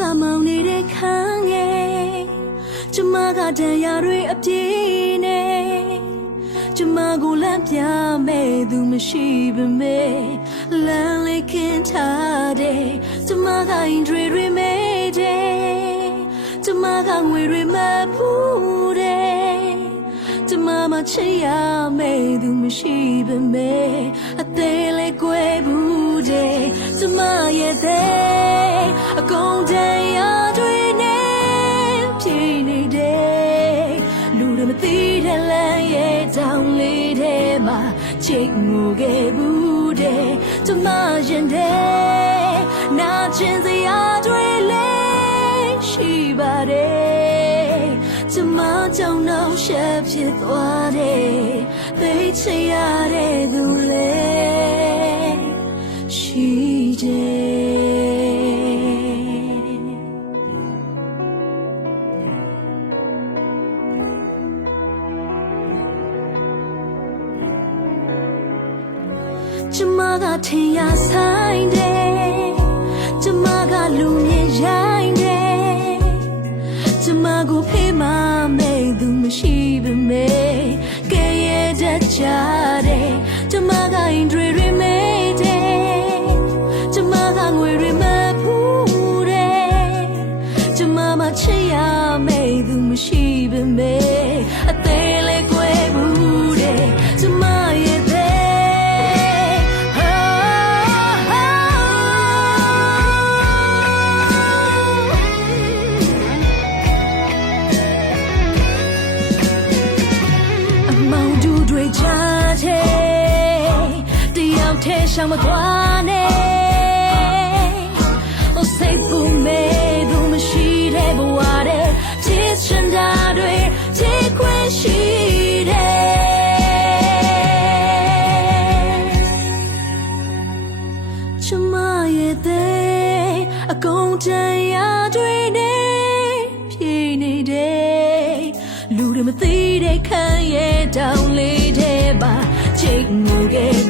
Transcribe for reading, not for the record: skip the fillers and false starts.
ကမောင်နေတဲ့ခန်းငယ်ကျမကတန်ရာတွေအပြည့်နဲ့ကျမကိုလမ်းပြမဲ့သူမရှိပေမဲ့လမ်းလေးခင်းထားတယ်ကျမကရင်တွေမဲတယ်ကျမကငွေတွေမဖူးတယ်ကျမမချစ်ရမဲ့သူမရှိပေမဲ့အသေးလေးကွယ်ဘူးတယ်ကျမရဲ့တဲ့အကုန်တန်ရာတွေနဲ့ပြည့်နေတယ်လူတွေမသိတဲ့လမ်းရဲ့တောင်လေးထဲမှာချိတ်ငိုခဲ့ဘူးတယ်ကျမရင်တဲ့နာကျင်စရာတွေလည်းရှိပါတယ်ကျမကြောင့်တော့ရှက်ဖြစ်သွားတယ်သိချင်ရတဲ့သူလည်းရှိတယ်ကျမကထင်ရဆိုင်တယ်ကျမကလူမြင်ရိုင်းတယ်ကျမကိုဖေးမမဲသူမရှိပေမဲ့ကဲရတဲ့ကြတယ်ကျမကရင်တွေမဲတယ်ကျမကငွေတွေမဖူးတယ်ကျမမချစ်ရမဲသူမရှိပေမဲ့အသေးလေးကွယ်ဘူးတယ်ကျမရဲ့ထဲရှောင်မသွားနဲ့ဟိုစိတ်ပူမဲ့သူမရှိတဲ့ဘဝတဲ့ချစ်ချင်တာတွေချစ်ခွင့်ရှိတယ်ကျမရဲ့တဲ့အကုန်တန်ရာတွေနဲ့ပြည့်နေတယ်လူတွေမသိတဲ့ခံရဲ့တောင်လေးထဲမှာချိတ်ငိုခဲ့